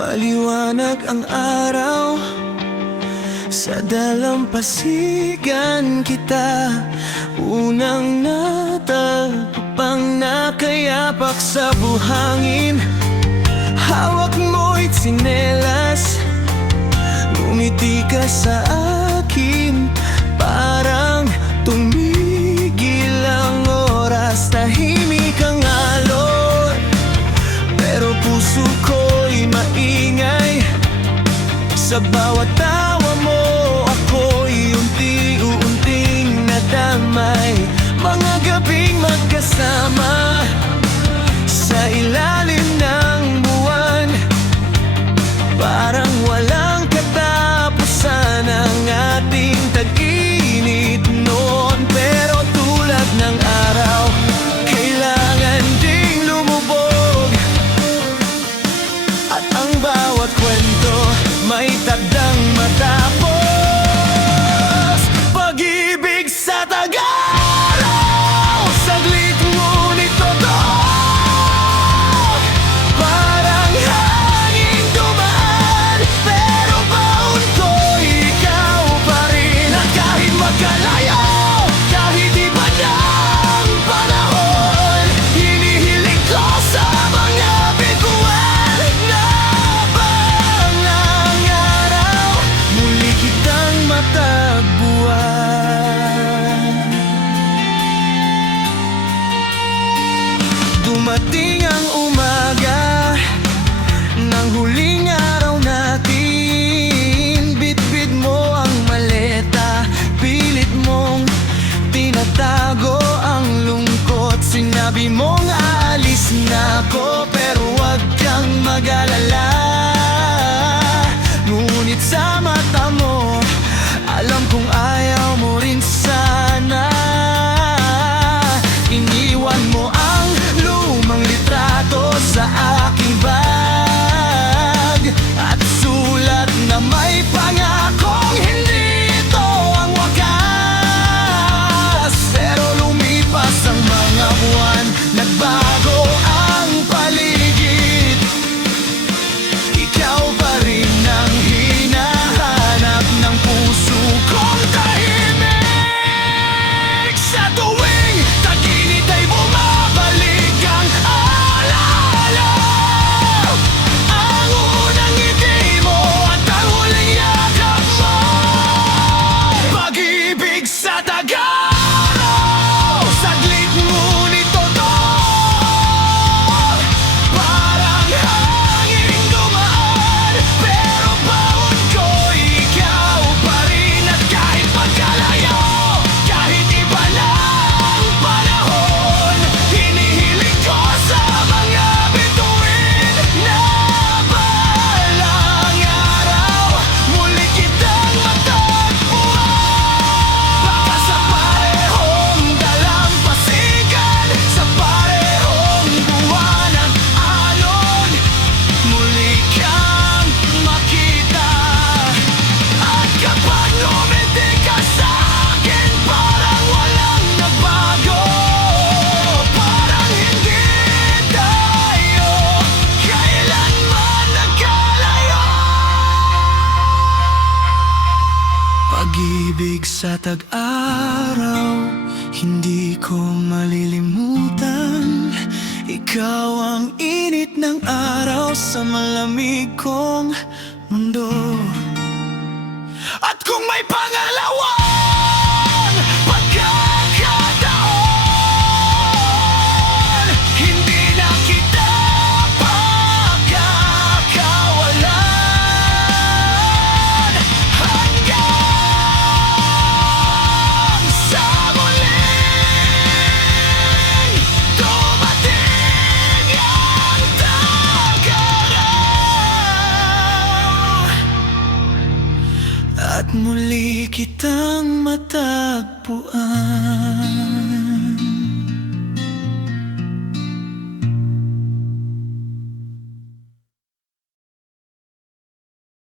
Maliwanag ang araw, sa dalampasigan kita unang natagpang nakayapak sa buhangin. Hawak mo'y tsinelas, ngumiti ka sa akin, parang tumigil ang oras. Tahimik ang alon, pero puso ko'y maingay. Sa bawat tawa mo, ako'y unti-unting nadamay. Mga gabing magkasama sa ilalim ng buwan, parang walang katapusan ang ating tag-init noon. Pero tulad ng araw, kailangan ding lumubog, at ang bawat kwento may takdang matapos. Pag-ibig sa tag-araw, saglit ngunit totoo, parang hangin dumaan, pero baon ko ikaw pa rin. At kahit magkalayo, kahit iba ng panahon, hinihiling ko sa mga bituan na pangarap muli kitang matagpuan. Dumating ang umaga ng huling araw natin. Bitbit mo ang maleta, pilit mong tinatago ang lungkot. Sinabi mong aalis na ako, pero wag kang mag-alala. Ngunit sa mata mo, alam kong ayaw mo rin sana. Iniwan mo ang lumang litrato sa aking bag, at sulat na may pangakong hindi ito ang wakas. Pero lumipas ang mga buwan, nagbago ang paligid. Ikaw pa rin ang hinahanap ng puso kong tahimik. Sa tuwing tag-init ay bumabalik ang alaala, ang unang ngiti mo at ang huling yakap mo. Pag-ibig sa tag-araw, saglit ngunit totoo, parang hangin dumaan, pero baon ko ikaw pa rin. At kahit magkalayo, kahit iba ng panahon, hinihiling ko sa mga bituin na balang araw muli kitang matagpuan. Baka sa parehong dalampasigan, sa parehong buwan ng alon, muli kang makita. At kapag lumiti ka sa akin, parang walang nagbago, parang hindi tayo kailanman nagkalayo. Pag-ibig sa tag-araw, hindi ko malilimutan. Ikaw ang init ng araw sa malamig kong mundo. At kung may pangalawang pagkakataon, hindi na kita pagkakawalan. Hanggang sa muling dumating ang tag-araw, at muli kitang matagpuan.